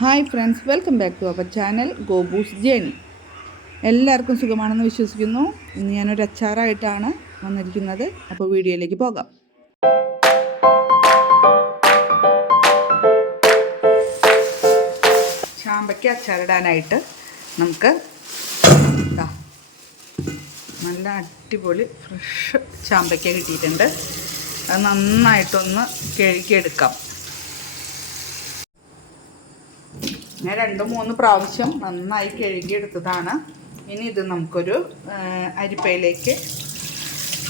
Hi friends welcome back to our channel ഗോബൂസ് journey. എല്ലാവർക്കും സുഖമാണെന്ന് വിശ്വസിക്കുന്നു. ഇന്ന് ഞാനൊരു അച്ചാറായിട്ടാണ് വന്നിരിക്കുന്നത്. അപ്പോൾ വീഡിയോയിലേക്ക് പോകാം. ചാമ്പയ്ക്ക് അച്ചാറിടാനായിട്ട് നമുക്ക് നല്ല അടിപൊളി ഫ്രഷ് ചാമ്പയ്ക്ക കിട്ടിയിട്ടുണ്ട്. അത് നന്നായിട്ടൊന്ന് കഴുകിയെടുക്കാം. ഞാൻ രണ്ട് മൂന്ന് പ്രാവശ്യം നന്നായി കഴുകിയെടുത്തതാണ്. ഇനി ഇത് നമുക്കൊരു അരിപ്പയിലേക്ക്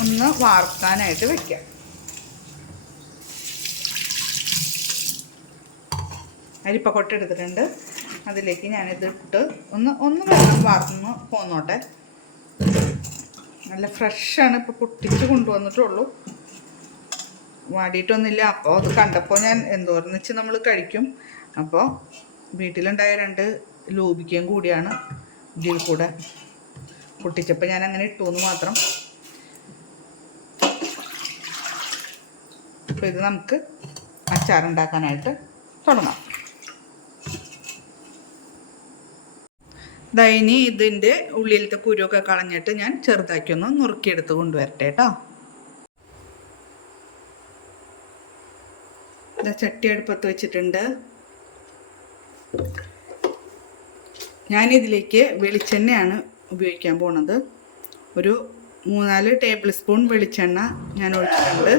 ഒന്ന് വാർക്കാനായിട്ട് വെക്കാം. അരിപ്പ കൊട്ടെടുത്തിട്ടുണ്ട് അതിലേക്ക് ഞാനിത് ഇട്ട് ഒന്ന് ഒന്ന് വെള്ളം വാർന്ന് പോന്നോട്ടെ. നല്ല ഫ്രഷാണ് ഇപ്പോൾ പൊട്ടിച്ച് കൊണ്ടുവന്നിട്ടുള്ളൂ. വാടിയിട്ടൊന്നുമില്ല. അപ്പോൾ അത് കണ്ടപ്പോൾ ഞാൻ എന്തോർന്നിച്ച് നമ്മൾ കഴിക്കും. അപ്പോൾ വീട്ടിലുണ്ടായ രണ്ട് ലോപിക്കയും കൂടിയാണ് ഇതിൽ കൂടെ പൊട്ടിച്ചപ്പോൾ ഞാൻ അങ്ങനെ ഇട്ടു എന്ന് മാത്രം. അപ്പോൾ ഇത് നമുക്ക് അച്ചാറുണ്ടാക്കാനായിട്ട് തുടങ്ങാം. ഇനി ഇതിന്റെ ഉള്ളിലത്തെ കുരുവൊക്കെ കളഞ്ഞിട്ട് ഞാൻ ചെറുതാക്കി ഒന്ന് നുറുക്കിയെടുത്ത് കൊണ്ടുവരട്ടെ കേട്ടോ. ചട്ടി അടുപ്പത്ത് വെച്ചിട്ടുണ്ട്. ഞാനിതിലേക്ക് വെളിച്ചെണ്ണയാണ് ഉപയോഗിക്കാൻ പോണത്. ഒരു മൂന്നാൽ ടേബിൾ സ്പൂൺ വെളിച്ചെണ്ണ ഞാൻ ഒഴിച്ചിട്ടുണ്ട്.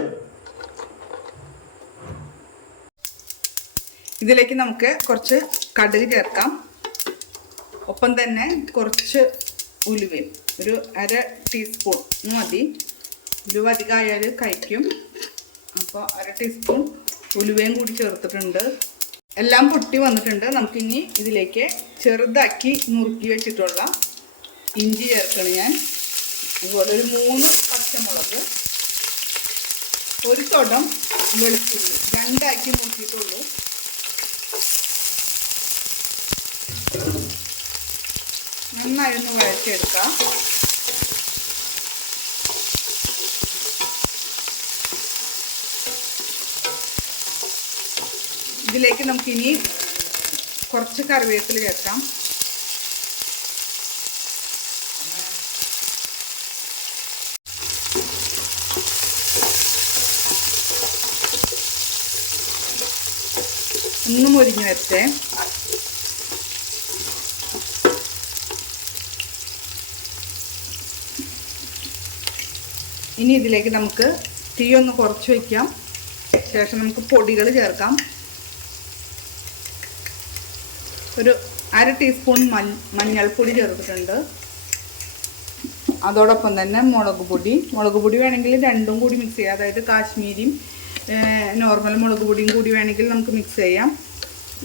ഇതിലേക്ക് നമുക്ക് കുറച്ച് കടുക് ചേർക്കാം. ഒപ്പം തന്നെ കുറച്ച് ഉലുവയും ഒരു അര ടീസ്പൂൺ. മതി. ഉലുവ അധികമായാൽ കഴിക്കും. അപ്പോൾ അര ടീസ്പൂൺ ഉലുവയും കൂടി ചേർത്തിട്ടുണ്ട്. എല്ലാം പൊട്ടി വന്നിട്ടുണ്ട്. നമുക്കിനി ഇതിലേക്ക് ചെറുതാക്കി നുറുക്കി വെച്ചിട്ടുള്ള ഇഞ്ചി ചേർക്കണം ഞാൻ. അതുപോലെ ഒരു മൂന്ന് പച്ചമുളക് ഒരു തൊടം വെളുത്തുള്ളി രണ്ടാക്കി മുറിക്കിയിട്ടുള്ളൂ നന്നായി ഒന്ന് വഴറ്റിയെടുക്കാം. ഇതിലേക്ക് നമുക്ക് ഇനി കുറച്ച് കറിവേപ്പില ചേർക്കാം. ഒന്ന് മുരിഞ്ഞു വരട്ടെ. ഇനി ഇതിലേക്ക് നമുക്ക് തീ ഒന്ന് കുറച്ച് വയ്ക്കാം ശേഷം നമുക്ക് പൊടികൾ ചേർക്കാം. ഒരു അര ടീസ്പൂൺ മഞ്ഞ മഞ്ഞൾപ്പൊടി ചേർത്തിട്ടുണ്ട്. അതോടൊപ്പം തന്നെ മുളക് പൊടി. മുളക് പൊടി വേണമെങ്കിൽ രണ്ടും കൂടി മിക്സ് ചെയ്യാം. അതായത് കാശ്മീരിയും നോർമൽ മുളക് പൊടിയും കൂടി വേണമെങ്കിൽ നമുക്ക് മിക്സ് ചെയ്യാം.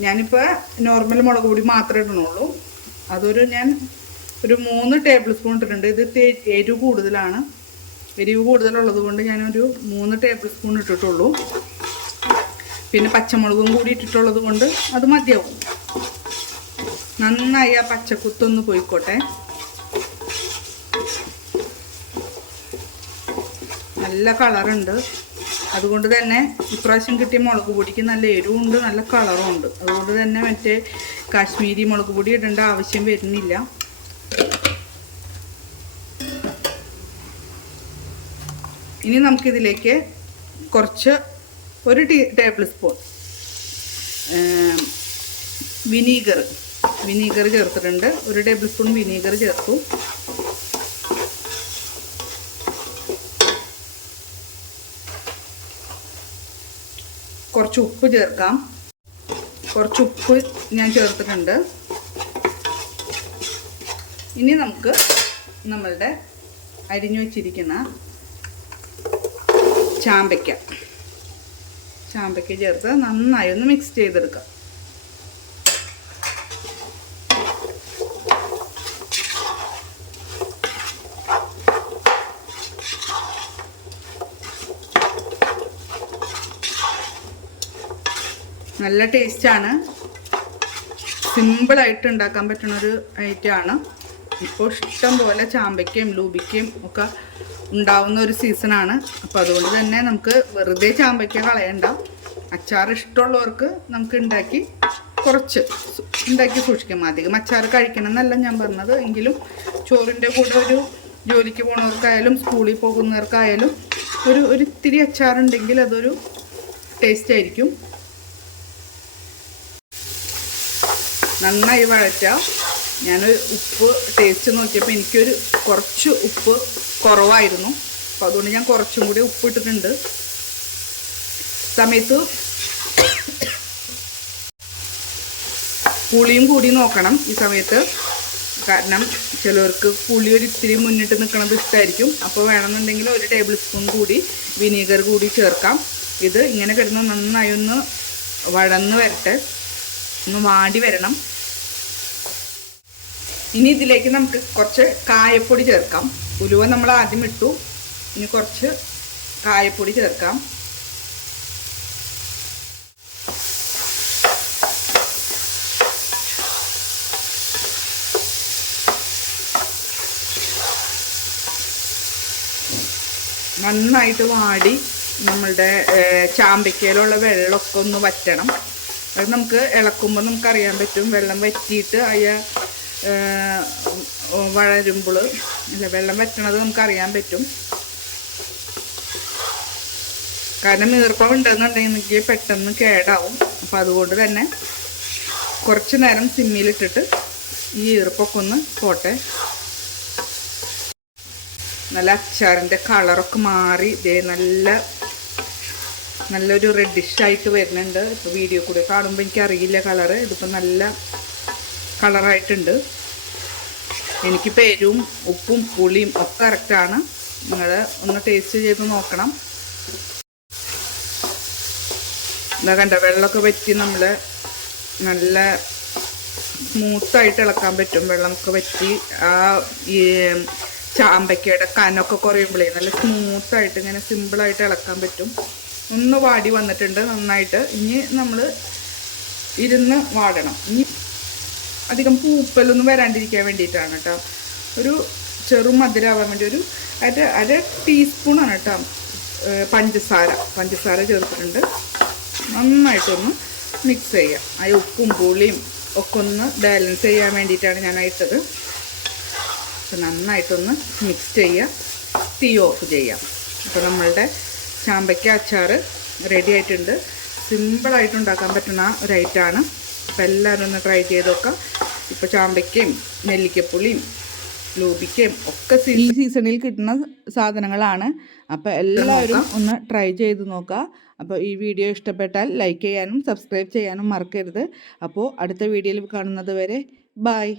ഞാനിപ്പോൾ നോർമൽ മുളക് പൊടി മാത്രമേ ഇടണുള്ളൂ അതൊരു ഞാൻ ഒരു മൂന്ന് ടേബിൾ സ്പൂൺ ഇട്ടിട്ടുണ്ട്. ഇത് എരിവ് കൂടുതലാണ്. എരിവ് കൂടുതലുള്ളത് കൊണ്ട് ഞാനൊരു മൂന്ന് ടേബിൾ സ്പൂൺ ഇട്ടിട്ടുള്ളൂ. പിന്നെ പച്ചമുളകും കൂടി ഇട്ടിട്ടുള്ളത് കൊണ്ട് അത് മതിയാവും. നന്നായി ആ പച്ചക്കുത്തൊന്ന് പോയിക്കോട്ടെ. നല്ല കളറുണ്ട്. അതുകൊണ്ട് തന്നെ ഇപ്രാവശ്യം കിട്ടിയ മുളക് പൊടിക്ക് നല്ല എരിവുണ്ട് നല്ല കളറും ഉണ്ട് അതുകൊണ്ട് തന്നെ മറ്റേ കാശ്മീരി മുളക് പൊടി ഇടേണ്ട ആവശ്യം വരുന്നില്ല. ഇനി നമുക്കിതിലേക്ക് കുറച്ച് ഒരു tea tablespoon vinegar vinegar ചേർത്തിട്ടുണ്ട്. ഒരു ടേബിൾ സ്പൂൺ വിനീഗർ ചേർത്തു. കുറച്ച് ഉപ്പ് ചേർക്കാം. കുറച്ച് ഉപ്പ് ഞാൻ ചേർത്തിട്ടുണ്ട്. ഇനി നമുക്ക് നമ്മളുടെ അരിഞ്ഞു വച്ചിരിക്കുന്ന ചാമ്പയ്ക്ക. ചാമ്പയ്ക്ക ചേർത്ത് നന്നായി ഒന്ന് മിക്സ് ചെയ്തെടുക്കാം. നല്ല ടേസ്റ്റാണ്. സിമ്പിളായിട്ട് ഉണ്ടാക്കാൻ ഒരു ഐറ്റമാണ്. ഇപ്പോൾ ഇഷ്ടം പോലെ ചാമ്പയ്ക്കയും ലൂബിക്കയും ഒക്കെ ഉണ്ടാവുന്ന ഒരു സീസണാണ്. അപ്പോൾ അതുകൊണ്ട് തന്നെ നമുക്ക് വെറുതെ ചാമ്പയ്ക്ക കളയണ്ട. അച്ചാർ ഇഷ്ടമുള്ളവർക്ക് നമുക്ക് ഉണ്ടാക്കി കുറച്ച് ഉണ്ടാക്കി സൂക്ഷിക്കാം. അധികം അച്ചാർ കഴിക്കണം എന്നല്ല ഞാൻ പറഞ്ഞത്. എങ്കിലും ചോറിന്റെ കൂടെ ഒരു ജോലിക്ക് പോണവർക്കായാലും സ്കൂളിൽ പോകുന്നവർക്കായാലും ഒരു ഒരു ഇത്തിരി അച്ചാറുണ്ടെങ്കിൽ അതൊരു ടേസ്റ്റ് ആയിരിക്കും. നന്നായി വഴറ്റാം ഞാൻ ഉപ്പ് ടേസ്റ്റ് നോക്കിയപ്പോൾ എനിക്കൊരു കുറച്ച് ഉപ്പ് കുറവായിരുന്നു. അപ്പോൾ അതുകൊണ്ട് ഞാൻ കുറച്ചും കൂടി ഉപ്പ് ഇട്ടിട്ടുണ്ട്. സമയത്ത് പുളിയും കൂടി നോക്കണം ഈ സമയത്ത്. കാരണം ചിലവർക്ക് പുളി ഒരു ഇത്തിരി മുന്നിട്ട് നിൽക്കുന്നത് ഇഷ്ടമായിരിക്കും അപ്പോൾ വേണമെന്നുണ്ടെങ്കിൽ ഒരു ടേബിൾ സ്പൂൺ കൂടി വിനീഗർ കൂടി ചേർക്കാം. ഇത് ഇങ്ങനെ കിടന്ന് നന്നായി ഒന്ന് വഴന്ന് വരട്ടെ. ഒന്ന് വാടി വരണം. ഇനി ഇതിലേക്ക് നമുക്ക് കുറച്ച് കായപ്പൊടി ചേർക്കാം. ഉലുവ നമ്മൾ ആദ്യം ഇട്ടു. ഇനി കുറച്ച് കായപ്പൊടി ചേർക്കാം. നന്നായിട്ട് വാടി നമ്മളുടെ ചാമ്പയ്ക്കയിലുള്ള വെള്ളമൊക്കെ ഒന്ന് വറ്റണം. അത് നമുക്ക് ഇളക്കുമ്പോൾ നമുക്കറിയാൻ പറ്റും വെള്ളം വറ്റിയിട്ട് അയ വളരുമ്പോൾ അല്ല വെള്ളം വറ്റണത് നമുക്കറിയാൻ പറ്റും. കാരണം ഈർപ്പം ഉണ്ടെന്നുണ്ടെങ്കിൽ പെട്ടെന്ന് കേടാവും. അപ്പം അതുകൊണ്ട് തന്നെ കുറച്ച് നേരം സിമ്മിലിട്ടിട്ട് ഈ ഈർപ്പൊക്കെ ഒന്ന് പോട്ടെ. നല്ല അച്ചാറിന്റെ കളറൊക്കെ മാറി. ഇതേ നല്ല നല്ലൊരു റെഡിഷായിട്ട് വരുന്നുണ്ട്. ഇപ്പോൾ വീഡിയോ കൂടെ കാണുമ്പോൾ എനിക്കറിയില്ല കളറ്. ഇതിപ്പോൾ നല്ല കളറായിട്ടുണ്ട്. എനിക്ക് പേരും ഉപ്പും പുളിയും ഒക്കെ കറക്റ്റാണ് നിങ്ങൾ ഒന്ന് ടേസ്റ്റ് ചെയ്ത് നോക്കണം. എന്താ കണ്ട വെള്ളമൊക്കെ വറ്റി നമ്മൾ നല്ല സ്മൂത്തായിട്ട് ഇളക്കാൻ പറ്റും. വെള്ളമൊക്കെ വറ്റി ആ ഈ ചാമ്പയ്ക്കയുടെ കനൊക്കെ കുറയുമ്പോഴേ നല്ല സ്മൂത്തായിട്ട് ഇങ്ങനെ സിമ്പിളായിട്ട് ഇളക്കാൻ പറ്റും. ഒന്ന് വാടി വന്നിട്ടുണ്ട് നന്നായിട്ട്. ഇനി നമ്മൾ ഇരുന്ന് വാടണം. ഇനി അധികം പൂപ്പലൊന്നും വരാണ്ടിരിക്കാൻ വേണ്ടിയിട്ടാണ് കേട്ടോ. ഒരു ചെറു മധുരമാവാൻ വേണ്ടി ഒരു അര അര ടീസ്പൂണാണ് കേട്ടോ പഞ്ചസാര. പഞ്ചസാര ചേർത്തിട്ടുണ്ട്. നന്നായിട്ടൊന്ന് മിക്സ് ചെയ്യാം. ആ ഉപ്പും പുളിയും ഒക്കെ ഒന്ന് ബാലൻസ് ചെയ്യാൻ വേണ്ടിയിട്ടാണ് ഞാൻ ഇട്ടത്. അപ്പോൾ നന്നായിട്ടൊന്ന് മിക്സ് ചെയ്യുക തീ ഓഫ് ചെയ്യാം. അപ്പോൾ നമ്മളുടെ ചാമ്പയ്ക്ക അച്ചാർ റെഡി ആയിട്ടുണ്ട്. സിമ്പിളായിട്ട് ഉണ്ടാക്കാൻ പറ്റുന്ന ഒരു ഐറ്റമാണ് അപ്പോൾ എല്ലാവരും ഒന്ന് ട്രൈ ചെയ്ത് നോക്കാം. ഇപ്പോൾ ചാമ്പയ്ക്കയും നെല്ലിക്കപ്പുളിയും ലൂബിക്കയും ഒക്കെ ഈ സീസണിൽ കിട്ടുന്ന സാധനങ്ങളാണ്. അപ്പോൾ എല്ലാവരും ഒന്ന് ട്രൈ ചെയ്ത് നോക്കുക അപ്പോൾ ഈ വീഡിയോ ഇഷ്ടപ്പെട്ടാൽ ലൈക്ക് ചെയ്യാനും സബ്സ്ക്രൈബ് ചെയ്യാനും മറക്കരുത്. അപ്പോൾ അടുത്ത വീഡിയോയിൽ കാണുന്നത് വരെ ബായ്